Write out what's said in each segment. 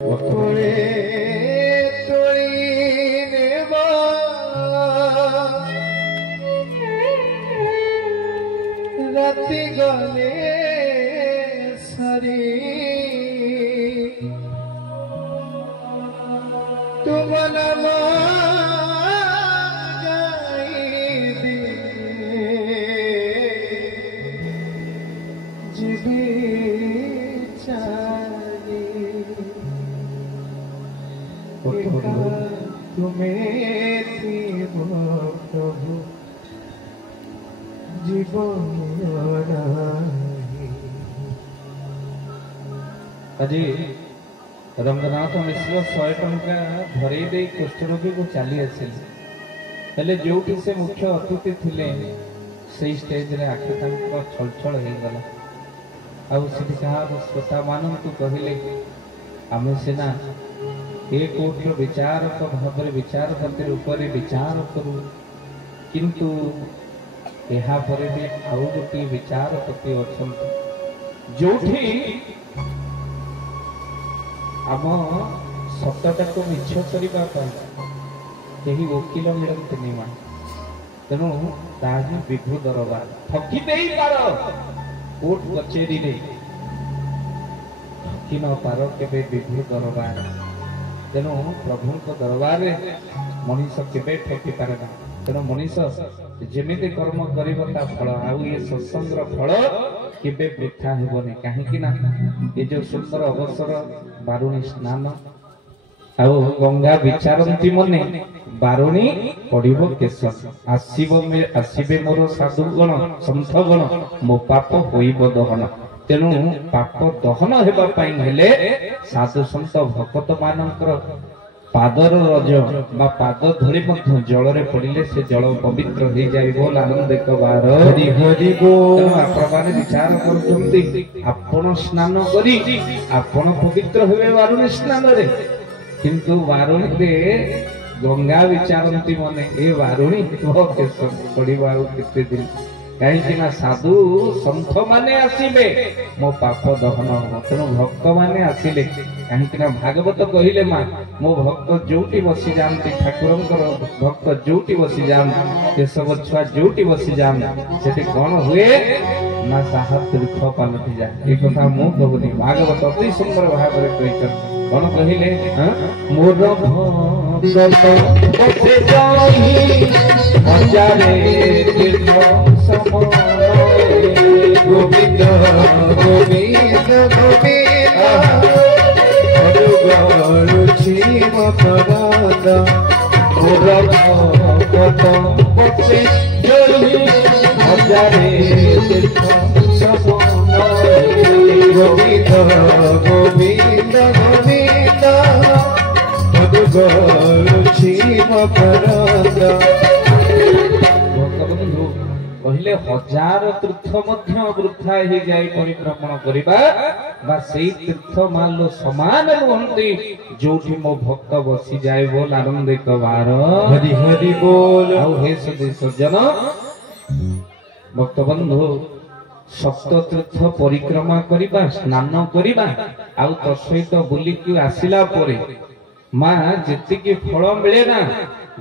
তোরে তোরি নেবা রাতি গলে সারি তুমন যাই দিবি চারি तुम्हें प्रभु जीवन আজি रंगनाथ मिश्र 100 टंका धरे दे कुष्ठरोगी को चली आसिले हेले जोठी से मुख्य अतिथि थिले से स्टेज रे आखि तांको छलछल हे गला आ सिटी साहब श्रोता मानन को कहिले आमे सेना ए कोर्टर विचारक भाव विचारपति रूप में विचार करू किंतु यहाँ पर भी आउ गोटे विचारपति अच्छा जो आम सतटा को मिछ करने वकिल मिलती माँ तेणु ताही विभु दरबार ठकी दे पार कोर्ट कचेरी ठकी न पार के विभु दरबार तेणु प्रभु दरबार मनीष के ठकी पारे ना तेणु मनीष जमी कर्म कर फल आउ ये सत्संग फल के वृथा हेबनी कहीं ये जो सुंदर अवसर बारुणी स्नान आउ गंगा विचारती मने बारुणी पड़िब केश आसबे मोर साधुगण सन्थगण मो पाप होइब दहन तेणु पाप दहन हेले साधु सन्त भक्त मानकर पादर रज बा पाद धूली जल पड़े से जल पवित्र हो जाए बोल आनंद कबार हरि हरि बोल आपने विचार कर स्नान करी आपण पवित्र हुए वारुणी स्नान रे किंतु वारुणी रे गंगा विचारती मने ए वारुणी पड़ा केते दिन कहीं साधु सन्थ माने आसिबे मो पाप दहन हम तेणु भक्त माने आसिले कहीं भागवत कहले माँ मो भक्त जोटी बसी जाती ठाकुर भक्त जोटी बसी जाती केशव छुआ जोटी बसी जाती से कौन हुए ना साहा तीर्थ पलटि जाए ये कथा मु कहूनी भागवत अति सुंदर भाव में कौन कहले मोर गोविंद गोविंद गोविंद मकरंद मोर भक्त बसे हजारे तीर्थ सपन गोविंद गोविंद गोविंद मकरंद कहले हजार तीर्थ मध्य वृथा हो जाए परिभ्रमण करबा बा सेई तीर्थ मालो समान रुहंती जोठी मो भक्त बसी जाए बोल आनंद कबार हरि हरि बोल आउ हे सज्जन भक्त बंधु सप्त तीर्थ परिक्रमा करबा स्नान करबा आउ तो सहित बुलिकी आसिला परे मां जेतिकी फल मिले ना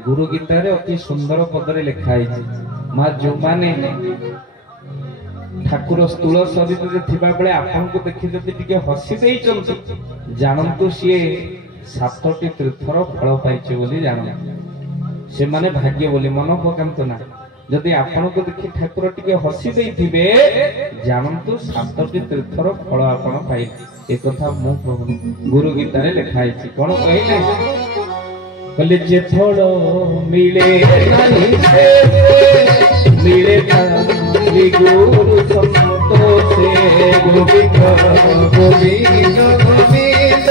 गुरु गीता रे अति सुंदर पदरे लिखाई माँ जो माने ठाकुर स्थूल शरीर में थिबा बेले आपन को देखि जति टिके हसी देई चंती जानंतु सिए 7टी तीर्थर फल पाइचे बोली जान से माने भाग्य बोली मन पकांत ना जदि आपन को देखि ठाकुर टिके हसी देई थिबे जानंतु 7टी तीर्थर फल आपन पाइ ए कथा मु गुरु गीता रे लिखाई छि कोन कहिले कले जे फल मिले नहीं से मिले गुरु संतोष से गोविंद गोविंद गोविंद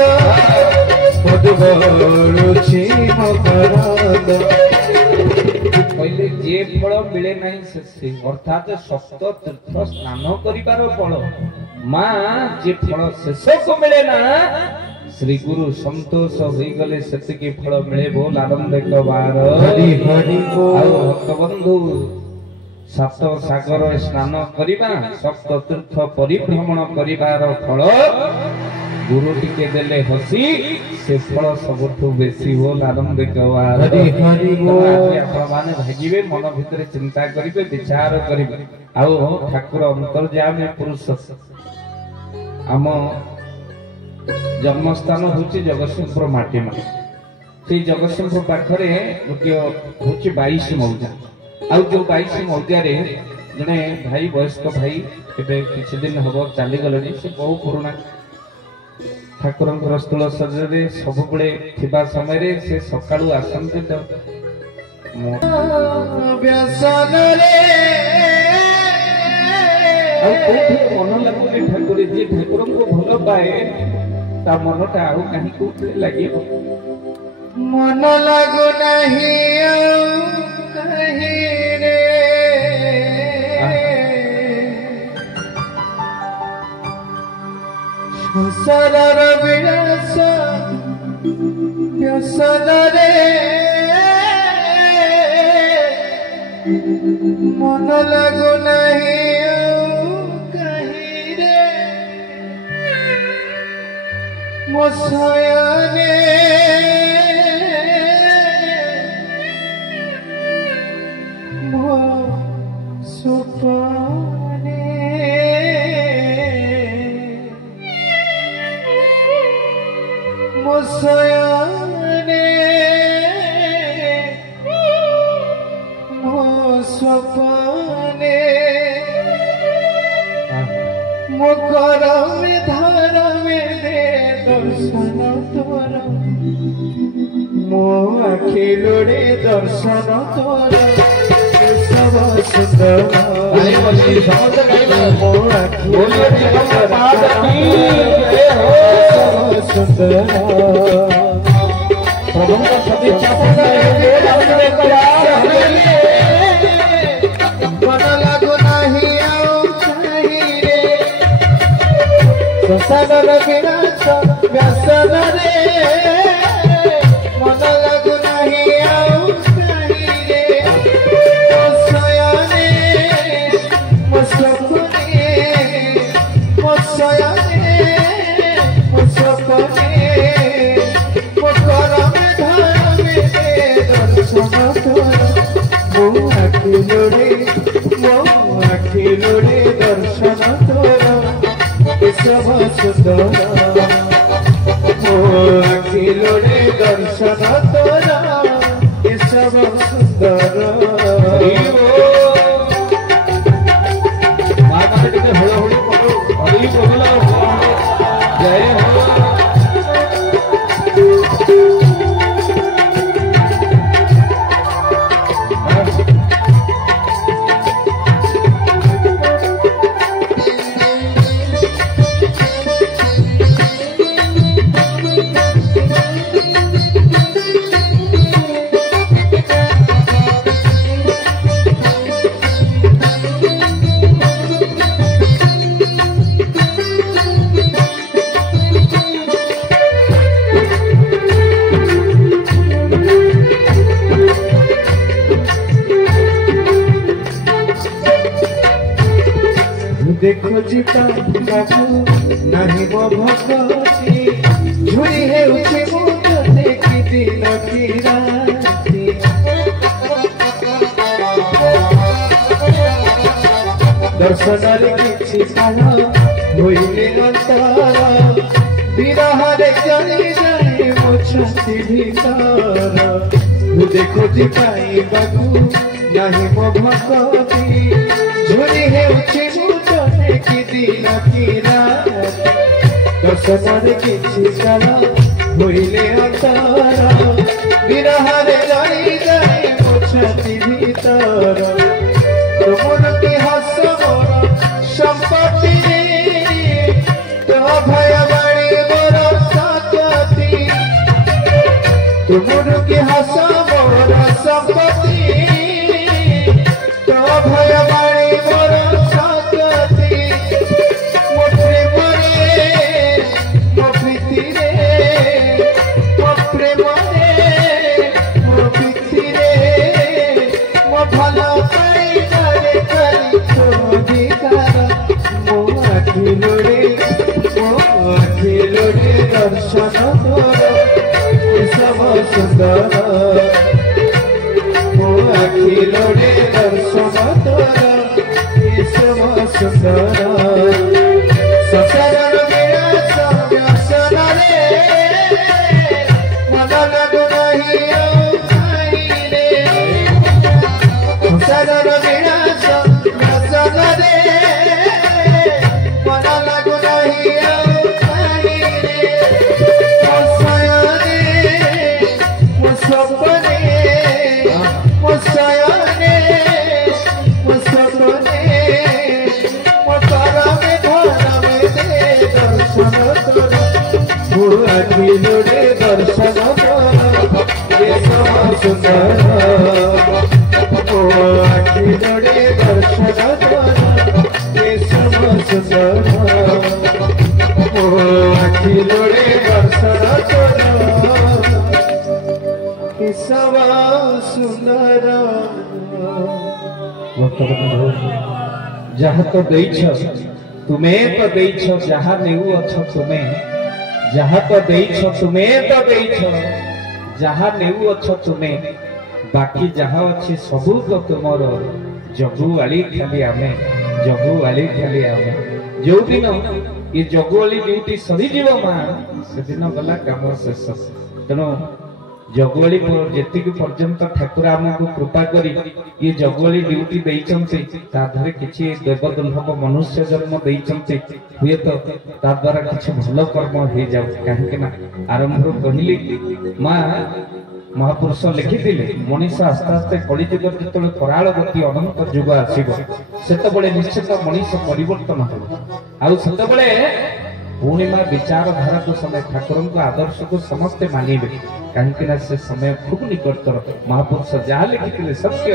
पहले जे फल मिले नहीं से अर्थात सप्त तीर्थ स्नान करिबार फल मां जे फल शेष को मिले ना श्री गुरु संतोष हो गले सेतिकी फल मिले बोल आनंद कबार हरि हरि बोल भक्त बंधु सप्त सागर स्नान करिबा सप्त तीर्थ परिभ्रमण करिबार फल गुरु टिके देले हसी से फल सबठू बेसी बोल आनंदित हरि हरि बोल। आपण माने भागिबे मन भितर चिंता करिवे विचार करिवे आउ ठाकुर अंतर्यामी पुरुष आम जन्मस्थान होची जगतसिंहपुर माटी मा से जगतसिंहपुर पाखरे गोटे होची 22 मौजा आउ जो 22 मौजा रे जने भाई वयस्क भाई एबे किछि दिन हबो चाली गलनी से बहु पुराना ठाकुरंकर स्थूल शरीर सब बड़े थिबा समय रे से सकाळू आसंते तो व्यसन रे मन लगुनी ठाकुर जी ठाकुर को भल पाए ता मनटा आउ कहीं को लगे मन लगु नहीं कहीं रे संसार विनाश व्यसन रे मन लगु नहीं कहीं रे मो शयने मो सुपने मो शयने मो स्वपने मो करम धर्म दे दर्शन तोर मो आखि लोड़े दर्शन तोर सब सुंदर अरे बोली समझ गई मो आखि बोलिए लोड़े बात की जय हो सब सुंदर प्रभु का सदिच्छा पूर्ण है अपने प्रयास मन लगु नहीं आउ कहीं रे संसार विनाश व्यसन रे मन लगु नहीं आउ कहीं रे मो शयने मो स्वप्ने मो शयने मो स्वप्ने मो करम धर्म दे दर्शन तोर मो आखि लोड़े दर्शन तोर सब सुंदर मो आखि लोड़े दर्शन तोर सब सुंदर मां माने टिके होळ होळ पडो हरि बोला जय हो देखो जीता बाबू नहीं मो भगवती झुरी है उसे मुझ देखी दिन की राती दर्शन किसी काल होइले अंतर विरहरे चली जाए मो छाती भीतर देखो जीताई बाबू नहीं मो भगवती झुरी है उसे की दिन की रात दर्शन किसी काल होइले अंतर विरहरे जड़ी जाए मो छाती भीतर तुमर की हस मोर संपत्ति तो भय बाणी मोर सत्यति तुमर की हस मोर संपत्ति तो भय बाणी मोर सत्यति मो प्रेम रे मो प्रीति रे मो प्रेम रे मो प्रीति रे मो भलो पाई करे करी तो अधिकार मो आखि लोड़े दर्शन तोर केशव सुंदर मो आखि लोड़े दर्शन तोर केशव सुंदर संसार विलास व्यसन रे मन लगु नहीं संसार विलास व्यसन रे मन लगु नहीं मो सपने मो शयने मो सपने मो करमे धरमे दे दर्शन तोर मो आखि लोड़े दर्शन तोर केशव सुंदर मो आखि लोड़े दर्शन तोर केशव सुंदर मो आखि लोड़े दर्शन तोर केशव सुंदर जहाँ तो देइछ तुम्हें तो देइछ जहाँ नेउ अछ तुम्हें जहाँ तो देइछ तुम्हें तो देइछ जहाँ नेउ अछ तुम्हें बाकी जहाँ अच्छी सबू तो तुमर जगुआली खाली आमे जगुआली खाली आमे जो दिन ये जगुआली ड्यूटी सरी जीव मां से दिन गला काम शेष तेणु जगुआली जेतिक पर्यंत ठाकुर आमको कृपा करी ये जगुआली ड्यूटी देइचंती ता धरे किछि देवदुर्लभ मनुष्य जन्म देइचंती हुए तो ता द्वारा किछि भलो कर्म हे जाउ काहे ना आरंभ कहली मां महापुरुष लिखिथिले मनीष आस्ते आस्ते कलिजुग जेतबेले कराल गति अनंत जुग आसीबो सेतबेले निश्चित मनीष परिवर्तन होबो आउ सेतबेले पूर्णिमा विचारधारा को समय ठाकुर आदर्श को समस्ते मानिबे कहीं से समय खूब निकटतर महापुरुष जहाँ लिखिले सत्य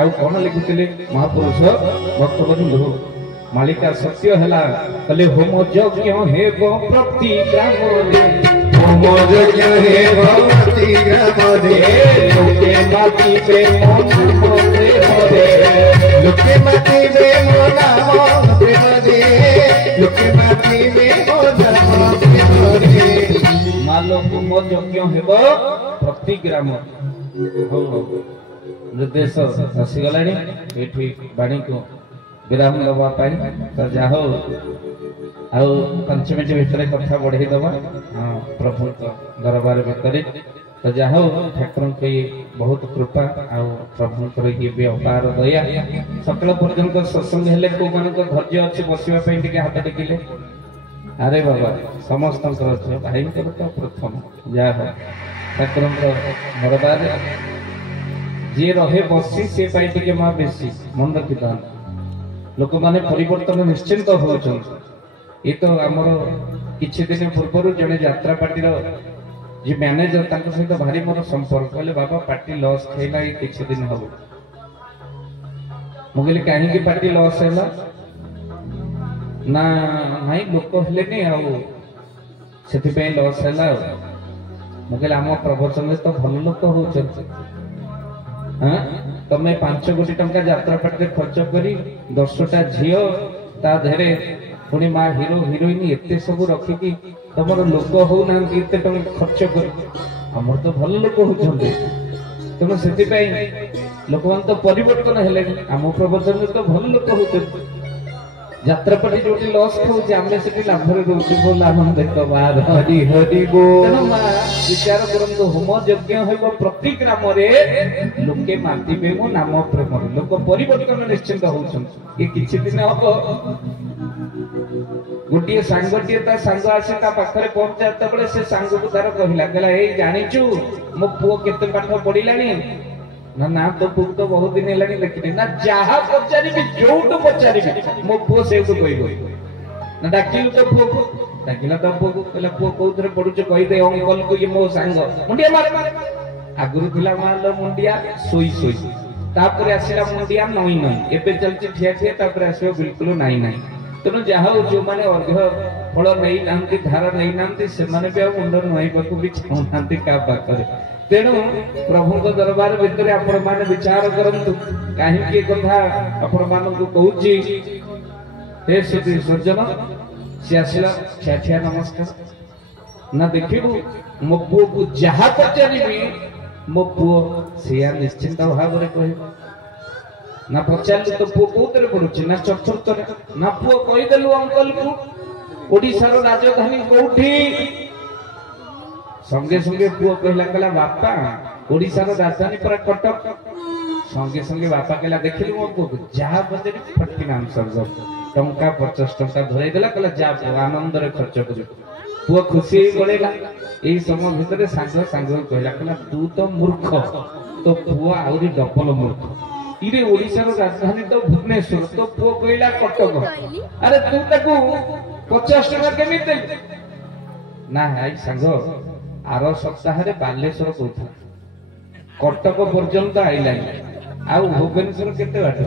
आउ कौन लिखिले महापुरुष भक्तबंधु मालिका सत्य है कले होम यज्ञ हे प्रति ग्राम होम यज्ञ हे प्रति ग्राम लोके माती पे मन प्रेम दे लोके माती पे मन प्रेम दे लोके माती पे मन प्रेम दे मालो होम यज्ञ हेब प्रति ग्राम निर्देश आसीगलानी एठी बाणी को विराम दबा पाई तो जाहो आउ 5 मिनट भीतर कथा बढ़े दबा हां प्रभु को दरबार भीतर तो जाहो ठाकुर के बहुत कृपा आउ प्रभु कर ये भी अपार दया सकल पर्यंत सत्संग हेले को मान को धैर्य अछि बसिबा पई टिके हाथ टेकिले अरे बाबा समस्त भाई तो प्रथम जा ठाकुर दरबार जी रहे बसी से पाई टिके मां बेसी मन रखि था लोक माने परिवर्तन निश्चिंत होचन ये तो हमर किछि दिन पूर्व जने यात्रा पार्टी जी मैनेजर तांको सहित भारी मोर संपर्क कहले बाबा पार्टी लॉस खैला ये किछि दिन हबो मुगले काहे की पार्टी लॉस हैला ना नाई लोक हेले नहीं आउ सेति पे लॉस हैला मुगले आम प्रवचन तो भल लोक होचन हां तमे 5 कोटी टंका यात्रा पार्टी खर्च करी 10टा झियो ता धरे पुणी माँ हिरो हिरोइन एते सब रखिकी तमर लोक हो ना एते टंका खर्च कर हमर तो भल लोक होचंदे तेणु से लोक मान तो परिवर्तन हेले आम प्रवचन तो भल लोक होचंदे यात्रा पार्टी जो लॉस खाऊचे आमे से लाभरे रोची बोल आनंद कबार हरि हरि बोल विचार करंतु होम यज्ञ हेबो प्रति ग्राम रे लोके मातिबे मो नाम प्रेम लोक परिवर्तन निश्चित होउछन ए किछि दिन हबो गोटिए सांगटिए ता सांग आसे ता पाखरे पहुंचाते बळे से सांग को तार कहिला कहला ए जानिचु मो पुओ केते पाठ पढिलानी ना ना तो पुओ तो बहुत दिन हेलानी देखिनी ना जाहा पचारि भी जोटो पचारि मो पुओ सेउटो कहिबो ना डाकिलु तो पुओ को डाकिला तो पुओ को कहला पुओ कोथरे पढुछ कहि दे अंकल को ये मो सांग मुंडिया मार आगुरु थिला मारलो मुंडिया सोई सोई तापरे आसिला मुंडिया नई नई एबे चलछि ठिया ठिया तापरे आसियो बिल्कुल नाही नाही तेणु जहाँ जो मैंने अर्घ फल नहीं नांती धारा नहीं नांती से माने भी मुंड नुआइबाकू भी चाहूनांती का पाखरे तेणु प्रभु को दरबार भितर आपण माने विचार करंतु काहे की कथा आपण मानकू कहूची हे सुधी सज्जन से आसिला छाठिया नमस्कार ନା ଦେଖିବୁ ମୋ ପୁଅକୁ ଯାହା ପଚାରିବି ମୋ ପୁଅ ସେଇଆ ନିଶ୍ଚିନ୍ତ ଭାବରେ କହିବ। ନା ପଚାରିଲି ତ ପୁଅ କୋଉଥିରେ ପଢୁଛି, ନା ଚତୁର୍ଥରେ। ନା ପୁଅ କହିଦେଲୁ ଅଙ୍କଲକୁ ଓଡିଶାର ରାଜଧାନୀ କୋଉଠି? ସଙ୍ଗେ ସଙ୍ଗେ ପୁଅ କହିଲା, କହିଲା ବାପା ଓଡିଶାର ରାଜଧାନୀ ପୁରା କଟକ। ସଙ୍ଗେ ସଙ୍ଗେ ବାପା କହିଲା ଦେଖିଲୁ ମୋ ପୁଅକୁ ଯାହା ପଚାରି ଫଟକିନା ଆନ୍ସର ଦବ। ଟଙ୍କା 50 ଟଙ୍କା ଧରେଇ ଦେଲା, କହିଲା ଯା ପୁଅ ଆନନ୍ଦରେ ଖର୍ଚ୍ଚ କରିବୁ। ପୁଅ ଖୁସି ହେଇ ପଳେଇଲା। ଏଇ ସମୟ ଭିତରେ ସାଙ୍ଗ କହିଲା, କହିଲା ତୁ ତ ମୂର୍ଖ, ତୋ ପୁଅ ଆହୁରି ଡବଲ ମୂର୍ଖ। ଇରେ ଓଡିଶାର ରାଜଧାନୀ ତ ଭୁବନେଶ୍ୱର, ତୋ ପୁଅ କହିଲା କଟକ। ଆରେ ତୁ ତାକୁ 50 ଟଙ୍କା କେମିତି ଦେଲୁ? ନା ଭାଇ ସାଙ୍ଗ ଆର ସପ୍ତାହରେ ବାଲେଶ୍ୱର କହୁଥିଲା, କଟକ ପର୍ଯ୍ୟନ୍ତ ଆଇଲାନି, ଆଉ ଭୁବନେଶ୍ୱର କେତେ ବାଟ?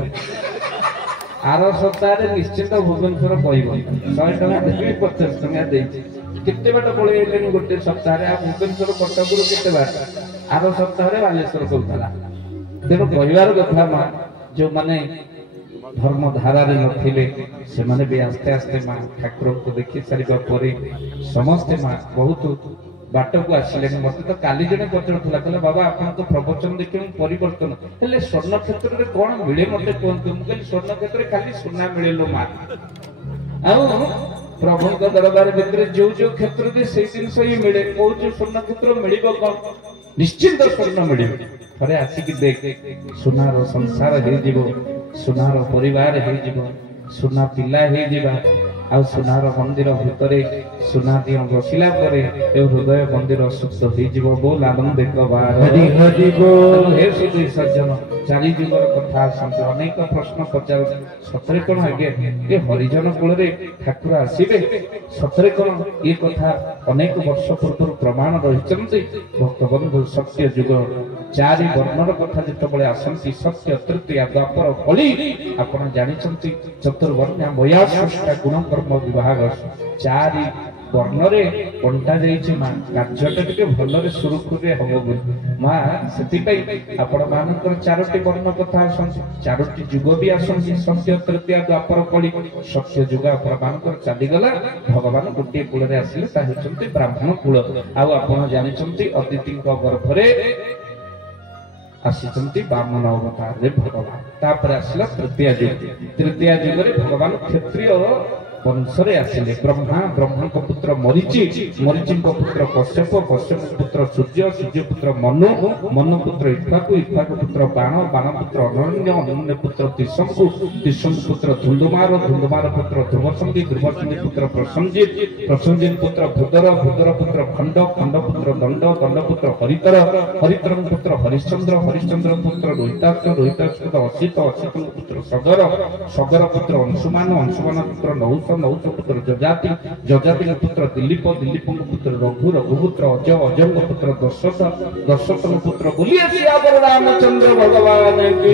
ଆର ସପ୍ତାହରେ ନିଶ୍ଚିତ ଭୁବନେଶ୍ୱର କହିବ। 100 ଟଙ୍କା ଦେବି, 50 ଟଙ୍କା ଦେଇଛି। କେତେ ବାଟ ପଳେଇ ଆଇଲେଣି ଗୋଟେ ସପ୍ତାହରେ, ଆଉ ଭୁବନେଶ୍ୱର କଟକରୁ କେତେ ବାଟ? ଆର ସପ୍ତାହରେ ବାଲେଶ୍ୱର କହୁଥିଲା। ତେଣୁ କହିବାର କଥା ମା, ଯୋଉମାନେ ଧର୍ମ ଧାରାରେ ନଥିଲେ ସେମାନେ ବି ଆସ୍ତେ ଆସ୍ତେ ମା ଠାକୁରଙ୍କୁ ଦେଖି ସାରିବା ପରେ ସମସ୍ତେ ମା ବହୁତ ବାଟକୁ ଆସିଲେଣି। ମତେ ତ କାଲି ଜଣେ ପଚାରୁଥିଲା, କହିଲା ବାବା ଆପଣଙ୍କ ପ୍ରବଚନ ଦେଖି ମୁଁ ପରିବର୍ତ୍ତନ ହେଲେ, ସ୍ୱର୍ଣ୍ଣ କ୍ଷେତ୍ରରେ କଣ ମିଳେ ମତେ କୁହନ୍ତୁ। ମୁଁ କହିଲି ସ୍ୱର୍ଣ୍ଣ କ୍ଷେତ୍ରରେ ଖାଲି ସୁନା ମିଳିଲ ମା, ଆଉ ପ୍ରଭୁଙ୍କ ଦରବାର ଭିତରେ ଯୋଉ ଯୋଉ କ୍ଷେତ୍ରରେ ସେଇ ଜିନିଷ ହିଁ ମିଳେ। କହୁଛୁ ସ୍ୱର୍ଣ୍ଣ କ୍ଷେତ୍ର ମିଳିବ କଣ? ନିଶ୍ଚିନ୍ତ ସ୍ୱର୍ଣ୍ଣ ମିଳିବ। ଥରେ ଆସିକି ଦେଖ, ସୁନାର ସଂସାର ହେଇଯିବ, ସୁନାର ପରିବାର ହେଇଯିବ, ସୁନା ପିଲା ହେଇଯିବା, ଆଉ ସୁନାର ମନ୍ଦିର ଭିତରେ ସୁନା ଦିଅ ବସିଲା ପରେ ଏ ହୃଦୟ ମନ୍ଦିର ଶୁଦ୍ଧ ହେଇଯିବ। ବୋଲ ଆନନ୍ଦ ହେ ସୁଧୀ ସଜ୍ଜନ, ଚାରି ଯୁଗର କଥା ଆସନ୍ତି। ଅନେକ ପ୍ରଶ୍ନ ପଚାରୁଛି, ସତରେ କଣ ଆଜ୍ଞା ଏ ହରିଜନ କୂଳରେ ଠାକୁର ଆସିବେ? ସତରେ କଣ ଏ କଥା ଅନେକ ବର୍ଷ ପୂର୍ବରୁ ପ୍ରମାଣ ରହିଛନ୍ତି। ଭକ୍ତବନ୍ଧୁ ସତ୍ୟ ଯୁଗ ଚାରି ବର୍ଣ୍ଣର କଥା ଯେତେବେଳେ ଆସନ୍ତି, ସତ୍ୟ ତୃତୀୟା ଦ୍ୱାପର କଳି, ଆପଣ ଜାଣିଛନ୍ତି ଚତୁର୍ବର୍ଣ୍ଣା ମୟା ସୃଷ୍ଟା ଗୁଣ କର୍ମ ବିଭାଗ ଚାରି ବର୍ଣ୍ଣରେ ବଣ୍ଟା ଯାଇଛି ମା, କାର୍ଯ୍ୟଟା ଟିକେ ଭଲରେ ସୁରୁଖୁରୁରେ ହବ ବୋଲି ମା। ସେଥିପାଇଁ ଆପଣ ମାନଙ୍କର ଚାରୋଟି ବର୍ଣ୍ଣ କଥା ଆସନ୍ତି, ଚାରୋଟି ଯୁଗ ବି ଆସନ୍ତି, ସତ୍ୟ ତୃତୀୟା ଦ୍ୱାପର କଳି। ସତ୍ୟ ଯୁଗ ଆପଣ ମାନଙ୍କର ଚାଲିଗଲା, ଭଗବାନ ଗୋଟିଏ କୂଳରେ ଆସିଲେ, ତା ହେଉଛନ୍ତି ବ୍ରାହ୍ମଣ କୂଳ। ଆଉ ଆପଣ ଜାଣିଛନ୍ତି ଅଦିତିଙ୍କ ଗର୍ଭରେ ଆସିଛନ୍ତି ବାମନ ଅବତାରରେ ଭଗବାନ। ତାପରେ ଆସିଲା ତୃତୀୟା ଯୁଗ। ତୃତୀୟା ଯୁଗରେ ଭଗବାନ କ୍ଷତ୍ରିୟ ବଂଶରେ ଆସିଲେ। ବ୍ରହ୍ମା, ବ୍ରହ୍ମାଙ୍କ ପୁତ୍ର ମରିଚି, ମରିଚିଙ୍କ ପୁତ୍ର କଶ୍ୟପ, କଶ୍ୟପ ପୁତ୍ର ସୂର୍ଯ୍ୟ, ସୂର୍ଯ୍ୟ ପୁତ୍ର ମନୁ, ମନୁ ପୁତ୍ର ଇକ୍ଷ୍ୱାକୁ, ଇକ୍ଷ୍ୱାକୁ ପୁତ୍ର ବାଣ, ବାଣ ପୁତ୍ର ଅନନ୍ୟ, ଅନନ୍ୟ ପୁତ୍ର ତ୍ରିଶଙ୍କୁ, ତ୍ରିଶଙ୍କୁ ପୁତ୍ର ଧୁନ୍ଦୁମାର, ଧୁନ୍ଦୁମାର ପୁତ୍ର ଧ୍ରୁବସଙ୍ଗୀ, ଧ୍ରୁବସଙ୍ଗୀ ପୁତ୍ର ପ୍ରସଞ୍ଜିତ, ପ୍ରସଞ୍ଜିତ ପୁତ୍ର ଭୂଦର, ଭୂଦର ପୁତ୍ର ଖଣ୍ଡ, ଖଣ୍ଡ ପୁତ୍ର ଦଣ୍ଡ, ଦଣ୍ଡ ପୁତ୍ର ହରିତର, ହରିତରଙ୍କ ପୁତ୍ର ହରିଶ୍ଚନ୍ଦ୍ର, ହରିଶ୍ଚନ୍ଦ୍ର ପୁତ୍ର ରୋହିତାକ୍ଷ, ରୋହିତାକ୍ଷ ପୁତ୍ର ଅସିତ, ଅସିତଙ୍କ ପୁତ୍ର ସଗର, ସଗର ପୁତ୍ର ଅଂଶୁମାନ, ଅଂଶୁମାନ ପୁତ୍ର ନହୁଷ, ନହୁଷ ପୁତ୍ର ଯଜାତି, ଯଜାତିଙ୍କ ପୁତ୍ର ଦିଲ୍ଲୀପ, ଦିଲ୍ଲୀପଙ୍କ ପୁତ୍ର ରଘୁ, ରଘୁ ପୁତ୍ର ଅଜ, ଅଜଙ୍କ ପୁତ୍ର ଦଶରଥ, ଦଶରଥଙ୍କ ପୁତ୍ର ବୋଲିଏ ସିୟାବର ରାମଚନ୍ଦ୍ର ଭଗବାନ କି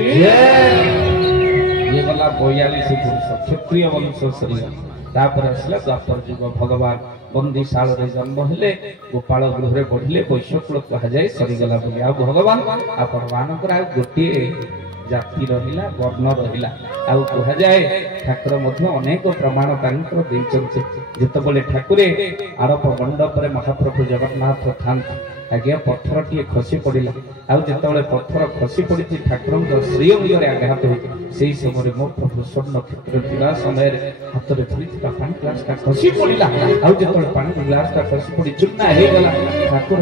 ଇଏ ଗଲା 42 ପୁରୁଷ କ୍ଷତ୍ରିୟ ବଂଶ ସରିଗଲା। ତାପରେ ଆସିଲା ଦ୍ୱାପର ଯୁଗ। ଭଗବାନ ବନ୍ଦୀଶାଳରେ ଜନ୍ମ ହେଲେ, ଗୋପାଳ ଗୃହରେ ବଢିଲେ, ବୈଶ୍ୟକୁଳ କୁହାଯାଏ ସରିଗଲା ବୋଲି। ଆଉ ଭଗବାନ ଆପଣ ମାନଙ୍କର ଆଉ ଗୋଟିଏ ଜାତି ରହିଲା, ବର୍ଣ୍ଣ ରହିଲା। ଆଉ କୁହାଯାଏ ଠାକୁର ମଧ୍ୟ ଅନେକ ପ୍ରମାଣ ତାଙ୍କର ଦେଇଛନ୍ତି। ଯେତେବେଳେ ଠାକୁରେ ଆଡ଼ପ ମଣ୍ଡପରେ ମହାପ୍ରଭୁ ଜଗନ୍ନାଥ ଥାନ୍ତି, ଆଜ୍ଞା ପଥରଟିଏ ଖସି ପଡ଼ିଲା, ଆଉ ଯେତେବେଳେ ପଥର ଖସି ପଡ଼ିଛି ଠାକୁରଙ୍କ ଶ୍ରୀଅଙ୍ଗରେ ଆଘାତ ହୋଇଛି, ସେହି ସମୟରେ ମୋ ପ୍ରଭୁ ସ୍ୱର୍ଣ୍ଣ କ୍ଷେତ୍ରରେ ଥିବା ସମୟରେ ହାତରେ ଧରିଥିବା ପାଣି ଗ୍ଲାସଟା ଖସି ପଡ଼ିଲା। ଆଉ ଯେତେବେଳେ ପାଣି ଗ୍ଲାସଟା ଖସି ପଡ଼ି ଚୂନା ହେଇଗଲା, ଠାକୁର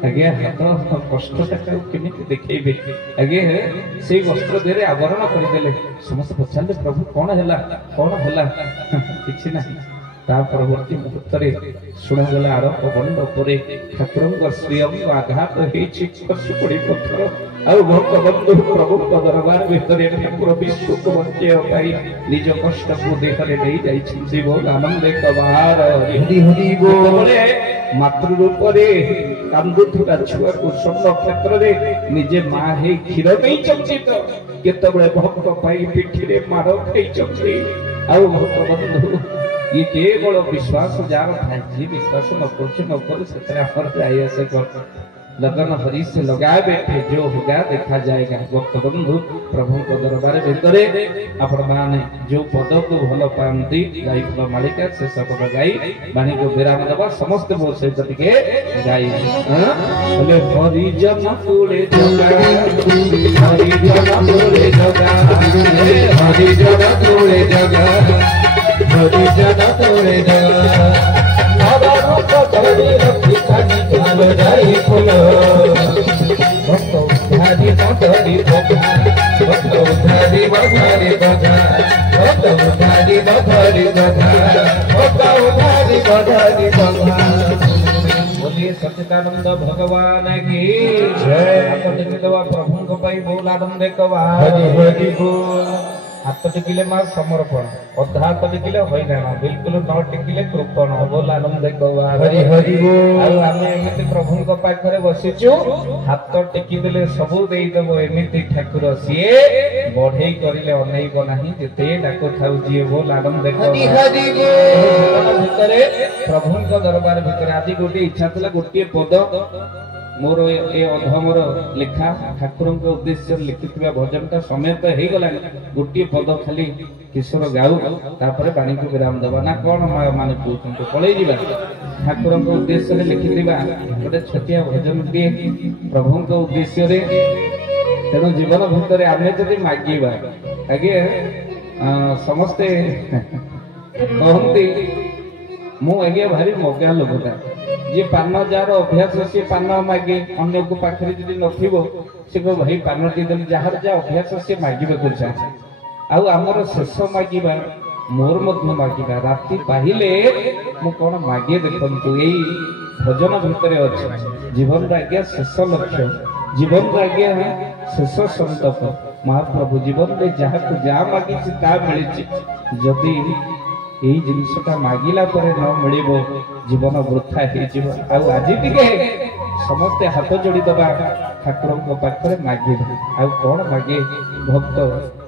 ଆଜ୍ଞା ହାତ କଷ୍ଟଟାକୁ କେମିତି ଦେଖେଇବେ, ଆଜ୍ଞା ସେଇ ବସ୍ତ୍ର ଦେହରେ ଆବରଣ କରିଦେଲେ। ସମସ୍ତେ ପଚାରିଲେ ପ୍ରଭୁ କଣ ହେଲା, କଣ ହେଲା? କିଛି ନାହିଁ। ତା ପରବର୍ତ୍ତୀ ମୁହୂର୍ତ୍ତରେ ଶୁଣାଗଲା ଆଡ଼ପ ମଣ୍ଡପରେ ଠାକୁରଙ୍କ ଶ୍ରୀଅଙ୍ଗ ଆଘାତ ହେଇଛି, ଖସି ପଡ଼ି ପଥର। ଆଉ ଭକ୍ତବନ୍ଧୁ ପ୍ରଭୁଙ୍କ ଦରବାର ଭିତରେ ଠାକୁର ବିଶ୍ୱକୁ ବଞ୍ଚେଇବା ପାଇଁ ନିଜ କଷ୍ଟକୁ ଦେହରେ ନେଇ ଯାଇଛନ୍ତି। ବହୁତ ଆନନ୍ଦେ କବାର ମାତୃ ରୂପରେ କାନ୍ଦୁଥିବା ଛୁଆକୁ ସ୍ୱର୍ଣ୍ଣ କ୍ଷେତ୍ରରେ ନିଜେ ମା ହେଇ କ୍ଷୀର ଦେଇଛନ୍ତି ତ କେତେବେଳେ ଭକ୍ତ ପାଇଁ ପିଠିରେ ମାଡ଼ ଖାଇଛନ୍ତି। ଆଉ ଭକ୍ତବନ୍ଧୁ ଇଏ କେବଳ ବିଶ୍ୱାସ ଯାହାର ଥାଏ, ଯିଏ ବିଶ୍ୱାସ ନ କରୁଛି ନ କରୁ ସେଥିରେ ଆମର ଯାଇ ଆସେ କର। लगन हरी से लगाए बैठे, जो होगा देखा जाएगा। भक्त बंधु प्रभु को दरबार भितरे आपण माने जो पद को भल पाती गाई फल मालिका से सब गाई बाणी को विराम दबा समस्त वो सहित टिके गाई बोले हरिजन तुले जगा हरिजन तुले जगा हरिजन तुले जगा हरिजन तुले जगा धरी रखी खानी कालो जाई फुलो भक्त उधारी बधारी बधा भक्त उधारी बधारी बधा भक्त उधारी बधारी बधा भक्त उधारी बधारी बधा। बोलिए सच्चिदानंद भगवान की जय। प्रभु को पाई बोल आनंद कवा हरि हरि बोल। हाथ टिकिले मां समर्पण, अधा हाथ टिकिले हईराण, बिल्कुल न टिकिले कृपण। बोल आनंद कवा हरि हरि बोल। आमे एमिति प्रभु को पाखरे बसिचु, हाथ टिकी देले सबु देई देबो एमिति ठाकुर सिए बढ़ई करिले अनैब नाही जेते डाको थाउ जिए। बोल आनंद कवा हरि हरि बोल। भितरे प्रभु को दरबार भितरे आज गोटे इच्छा थिला, गोटे पद मोर ए अधमर लेखा ठाकुर उद्देश्य लिखिथिबा भजन का समय तो हो गला, गोटे पद खाली किशोर गाऊ तापर पानी को विराम दबा ना कौन माने कहते पलि जा। ठाकुर उद्देश्य लिखिथिबा गोटे छोटिया भजन टे प्रभु उद्देश्य तेणु जीवन भितर आमे जदि मागिबा आगे समस्ते कहती मु आगे भारी मगा लोकटा जे पान जार अभ्यास सी पान मागे अन्य को पाखरे जदि नथिबो से को भाई पान टी देली जार जा अभ्यास से मागिबे को चाहे आउ हमर शेष मागिबा मोर मध्य मागिबा राति पाहिले मु कोन मागे देखंतु एई भजन भितरे अछि जीवन आज्ञा शेष लक्ष्य जीवन आज्ञा शेष संकल्प महाप्रभु जीवन में जहा को जा मागी ता मिलिछि जदि यही जिनसटा मागिला परे न मिलिबो जीवन वृथा हो। आज टिके समस्ते हाथ जोड़ी दबा ठाकुर पाखरे मागिबा आ कौन मागे भक्त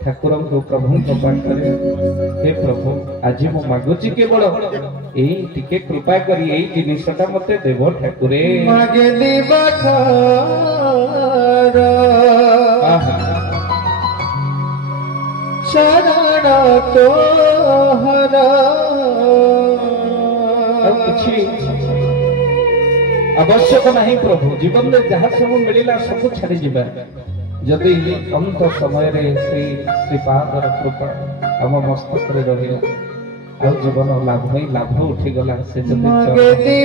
ठाकुर प्रभु पाखरे हे प्रभु आज मु मागुची केवल यही टिके कृपा करी यही जिनसटा मते देव ठाकुरे मागे दिबा शरण तोहरा किछि आवश्यक नहीं प्रभु जीवन में जहाँ सब मिलला सब छाड़ी जीवा जदि अंत समय रे श्रीपादर कृपा हम मस्तक रे रहिला आ जीवन लाभ ही लाभ उठी गला से जदि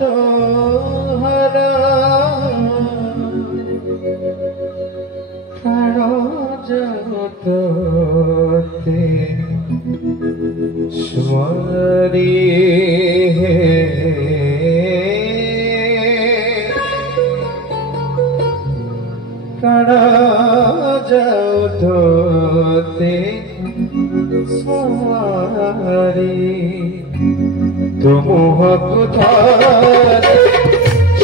तोहरा जगते स्मरी कण जगते स्मरी तुम कुठार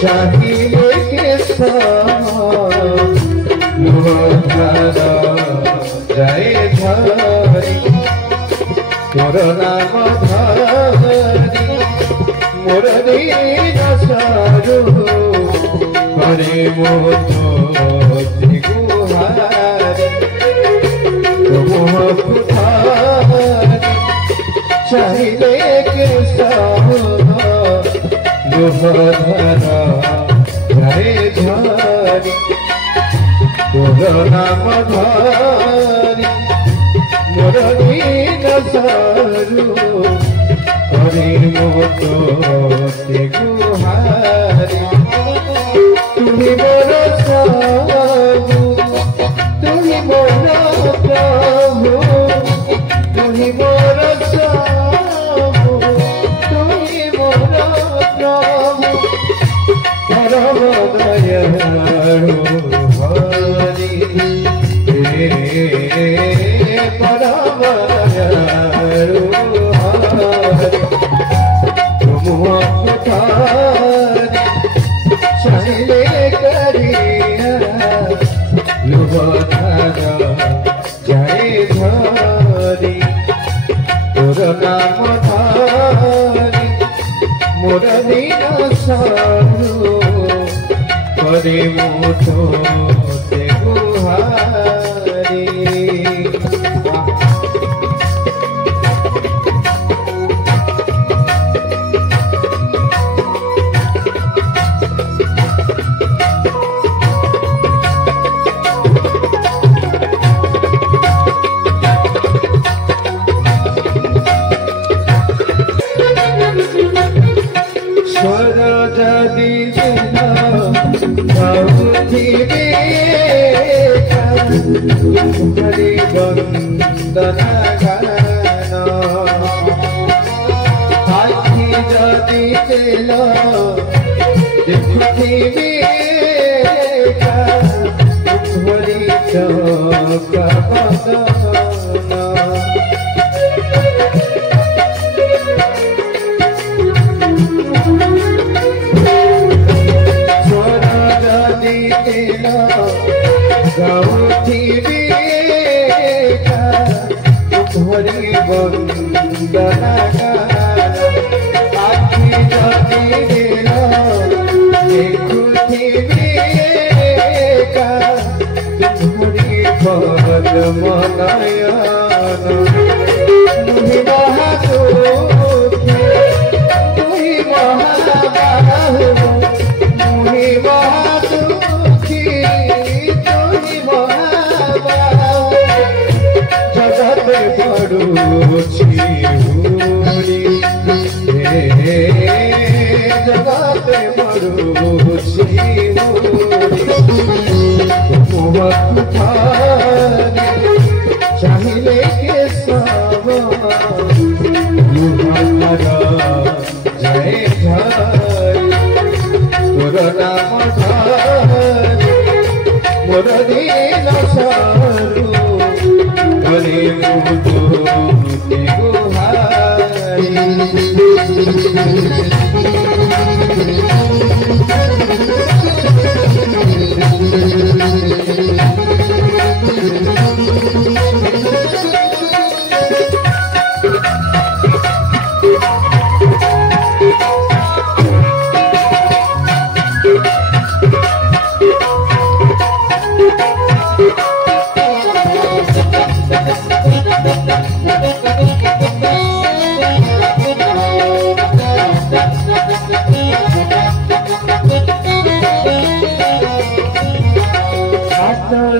चाहिए के जय धरी तोर नाम धरी मोर दीन सारू करे मोती गुहारी तुम कुठारी चाहिए के धरा जय धरी तोर नाम धरी मोर दीन सारू करे मोती गुहारी तुम्ही मोर साबू तुम्ही मोर प्रभु तुम्ही मोर साबू तुम्ही मोर प्रभु परम दयालु हरि परम दयालु हरि तुम अवतारी चले करिया लुभाधारा जय धरी করে মুঠো গুহারি যদি হরি বন্দনা গান আখি যদি তেল দেখুথিবি হরি চোখ বদন গাউথিবি হরি বন্দনা গান আখি যদি দিল দেখুথিবি হরি বদ মনয়ন মুহি মহাদুখী তুই মহাবাহু মুহি মহাদুখী জগতে পড়ুছি জগতে পড়ুছি চাহিলে কে সব জয় জয় তোর নাম ধরে মোর দিন সারু করে মুঠো গুহারি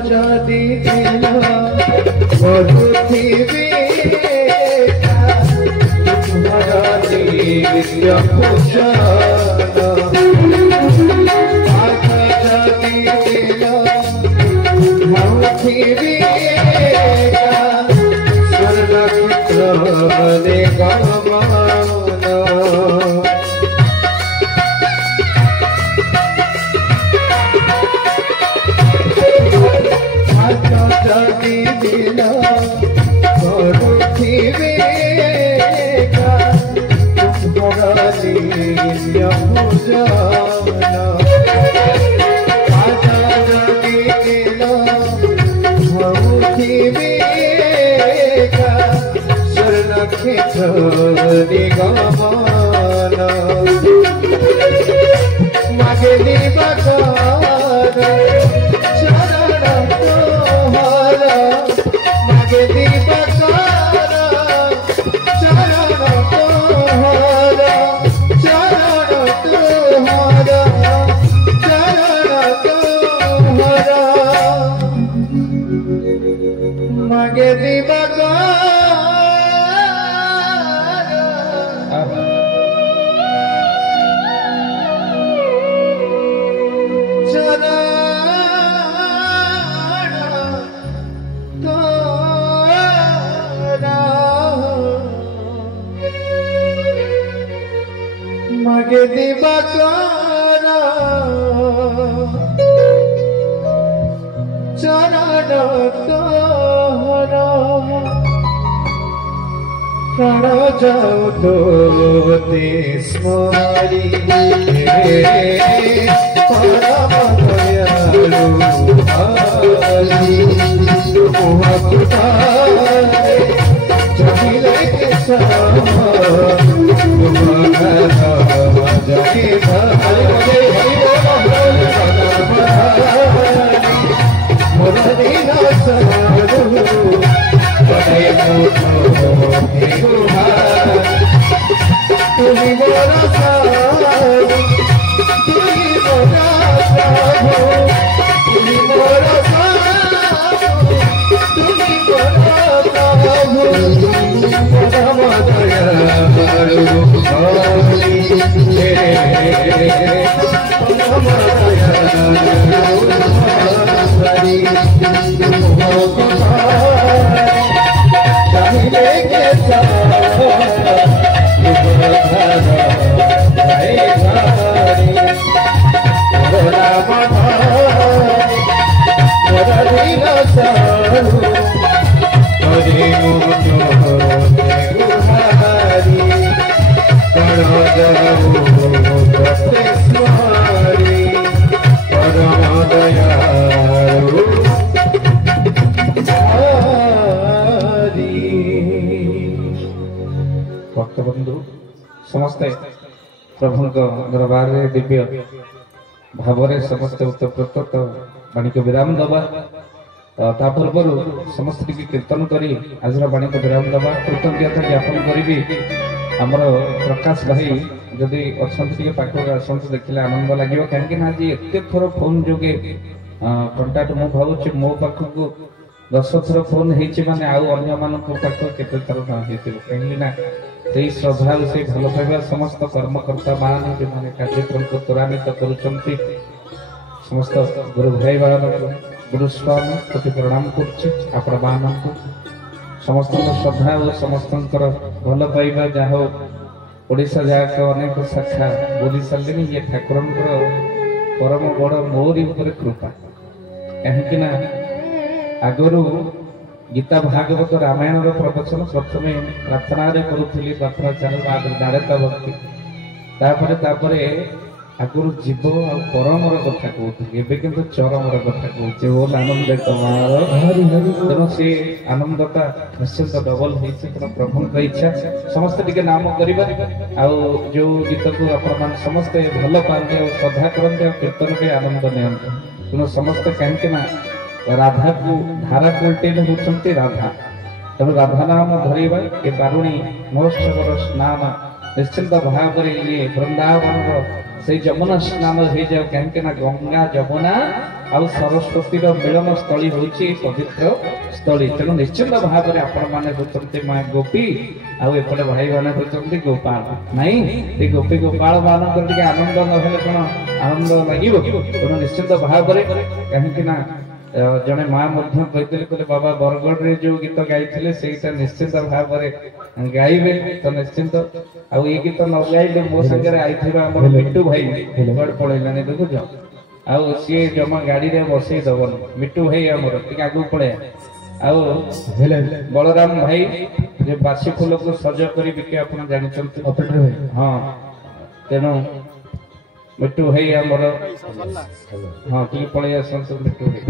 যদি দিল পড়ুথিবি নিত্য পূজন যদি দিল ভাউথিবি স্বর্ণক্ষেত্র গমন যদি দিল পড়ুথিবি পূজন যদি দিল ভাউথিবি স্বর্ণক্ষেত্র গমন মাগে দিবক মাগে দিবক চরণ তোহর চরণ তোহর চরণ তোহর মাগে দিবক মাগে দিবাকর চরণ তোহর প্রাণ যাও তোতে স্মরি পরম দয়ালু হরি মহাপুতারে চাহিলে জয় भक्तबंधु समस्ते प्रभु दरबार दिव्य भाव समस्ते उत्तप्रत बाणी को विराम दबा पूर्व समस्त कीर्तन करी आज बाणी को विराम दबा कृतज्ञता ज्ञापन करी आमर प्रकाश भाई जदि अच्छा पाखक आसतु देखिले आनंद लगे कहीं आज एत थर फोन जोगे कंटाक्ट मु भावुँ मो पाखक 10 थर फोन होने आउ पाख केते थर कहीं ना से श्रद्धा से भल पाइबा समस्त कर्मकर्ता मान जो मैंने कार्यक्रम को त्वरान्वित करुँच समस्त गुरु भाई मान गुरु स्वामी प्रति प्रणाम कर मान समस्त श्रद्धा और समस्त भल पाइबा जहाँ ओडिशा जाक अनेक शाखा बुली सारे ये ठाकुर परम बड़ मोरी कृपा कहीं आगरू गीता भागवत रामायण प्रवचन प्रथम प्रार्थना करुली प्रार्थना चैनल दारेता भक्ति आगुरी जीव आ परमर कथा कहते एवं किंतु चरमर कथा कहते बोल आनंद कमार तेणु से आनंदता निश्चित डबल तेणु प्रभु इच्छा समस्त टे नाम करवा जो गीत को आप समस्ते भल पाते और श्रद्धा करते कीर्तन के आनंद नियंत तेणु समस्त कहीं राधा को धारा को उल्टेन होती राधा तेणु राधा नाम धरवा ये बारुणी महोत्सव स्नान निश्चिंत भाव ये वृंदावन से जमुना स्नान हो जाए कहीं गंगा जमुना आउ सरस्वती मिलन स्थली हूँ पवित्र स्थली तेणु निश्चिंत भाव में आपण मैंने होती माँ गोपी आउपटे भाई मैंने होती गोपाल नाई ये गोपी गोपाल मान आनंद ना कौन आनंद लगे तेणु निश्चिंत भाव में कहीं जड़े माँ कहते बाबा बरगढ़ रे जो गीत गाई से निश्चिंत भाव में गाइबे तो निश्चिंत आ गीत न गाइले मो संगे आई मिट्टू भाई बड़ पड़ेलानी देखुच आउ सी जमा गाड़ी रे बसई दबन मिट्टू भाई आमर आगू पड़े आउ बलराम भाई जो बासी फूल को सज कर बिके आप जानते हाँ तेणु मिट्टू भाई आमर हाँ टी पड़े आस मिट्टू भाई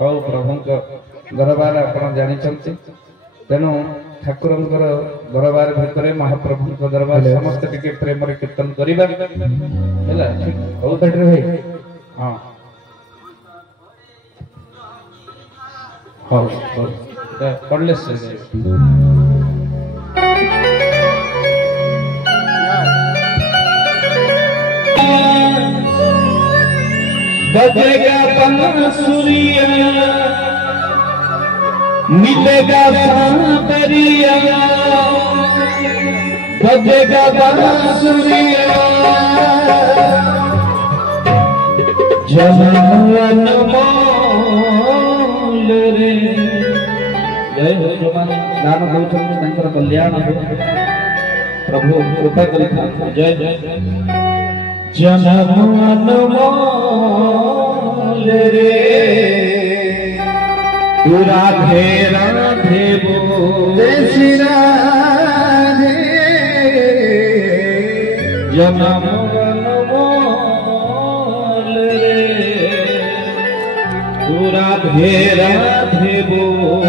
हौ प्रभु दरबार आप जानते तेणु ठाकुर दरबार भितर महाप्रभु दरबार समस्त टे प्रेम कीर्तन करवा हौ पेट्रे भाई हाँ हौ बजेगा बांसुरिया मिलेगा सांवरिया बजेगा बांसुरिया जनमन मोल रे जय हो जो माने दान दौर कल्याण प्रभु कृपा कर जय जय जनमन मोल रे तू राधे राधे बोले श्री राधे जनमन मोल रे तू राधे राधे बोल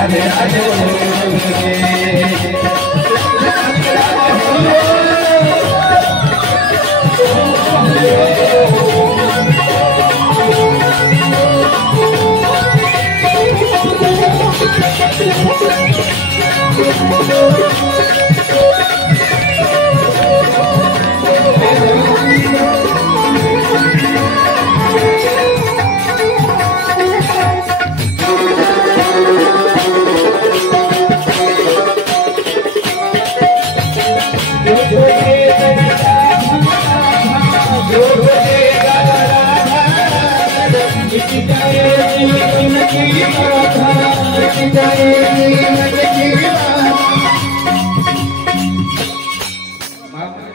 राधे राधे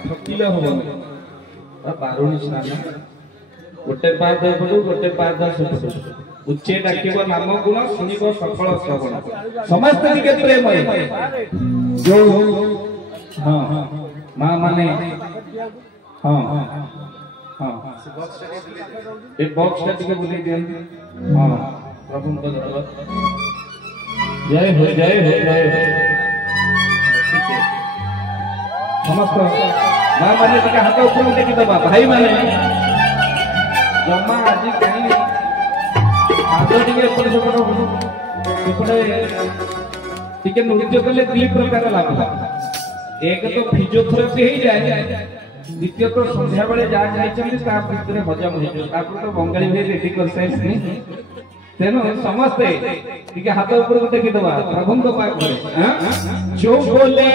ଠକିଲେ ହବ ବାରୁଣୀ ସ୍ନାନ ଗୋଟେ ପାଦ ଏପଟୁ ଗୋଟେ ପାଦ ସେପଟୁ ଉଚ୍ଚେ ଡାକିବ ନାମ ଗୁଣ ଶୁଣିବ ସଫଳ ଶ୍ରବଣ ସମସ୍ତେ ଟିକେ ପ୍ରେମ ଯୋଉ ହଁ ମା ମାନେ ହଁ ହଁ ଏ ବକ୍ସ ଟା ଟିକେ ବୁଲେଇ ଦିଅନ୍ତି ହଁ ପ୍ରଭୁଙ୍କ ଜୟ हो जय हो जय हो समस्त माँ मैंने हाथ ऊपर देखीदबा भाई मैंने जमा आज कहीं हाथ टे सेपटे नृत्य कले दुई प्रकार लाभ एक तो फिजियोथेरापी हो जाए द्वितीय तो संध्या बेले जहाँ खाई हजम हो बंगाली भाई रेडी कर तेणु समस्ते हाथ ऊपर देखीदबा प्रभु जो बोले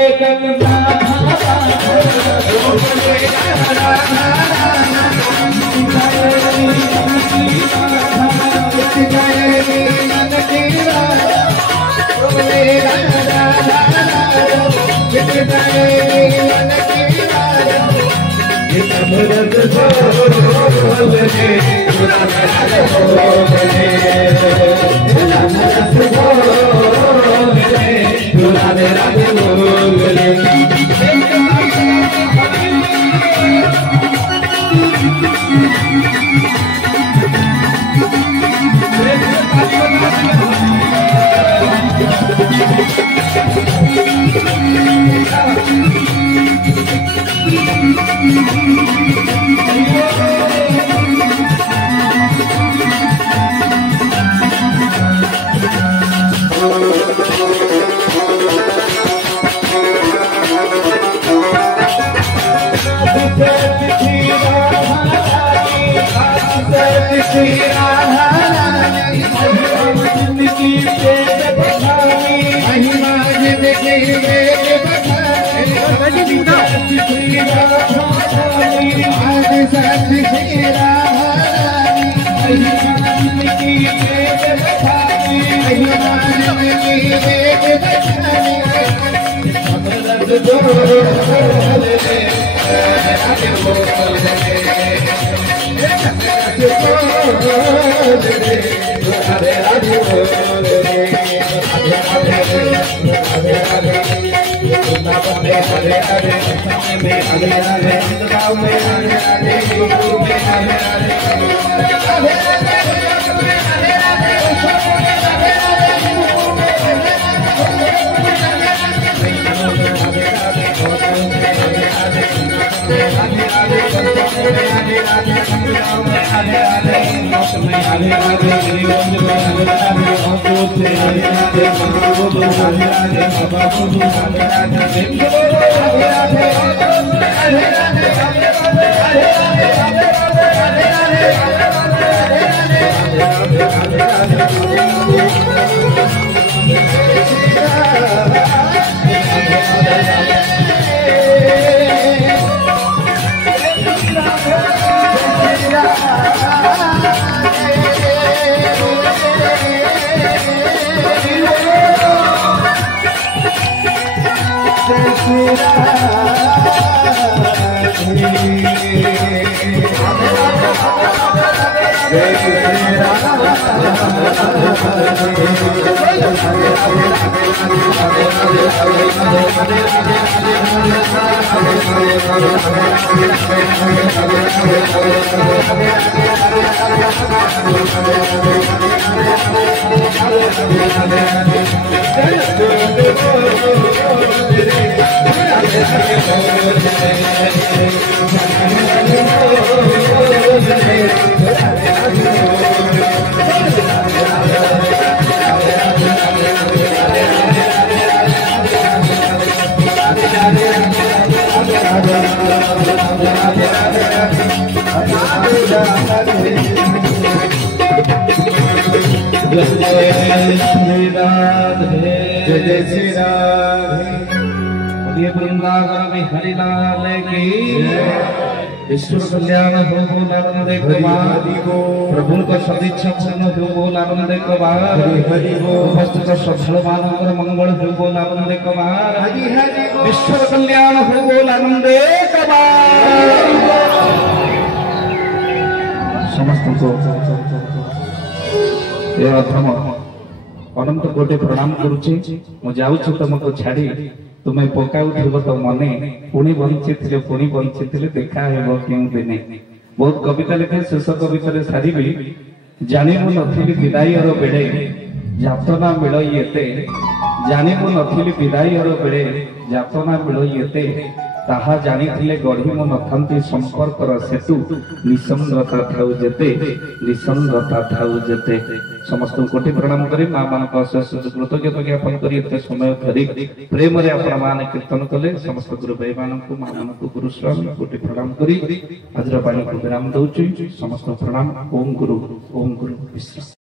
Hare जय जय श्री राधे ये वृंदावन में हरिलाल की ईश्वर कल्याण हो बोल आनंद कुमार प्रभु का सदिच्छा पूर्ण हो बोल आनंद कुमार उपस्थित सफल मानव मंगल हो बोल आनंद कुमार ईश्वर कल्याण हो बोल आनंद कुमार समस्त को ये अधम अनंत कोटि प्रणाम करुचे मु जाउछु तुमको छाड़ी तुम्हें पकाउथिब तो मने पुणी बंची देखा हेबो केउ दिने बहुत कविता लिखे शेष कविता सारी जानिबु नथिली विदायर बेड़े जातना मिलइएते जानिबु नथिली विदायर बेड़े जातना मिलइएते ताहा जानिथिले गढ़ी मो नथंती संपर्कर सेतु निसंगता थाउ जेते समस्त कोटि प्रणाम करी मां मान कृतज्ञता ज्ञापन करी एते समय धरी प्रेम रे आपण मान कीर्तन कले समस्त गुरु भाई मान को मां मान को गुरु स्वामी कोटि प्रणाम करी आजर पानी को विराम दउची समस्त प्रणाम ओम गुरु विश्वास।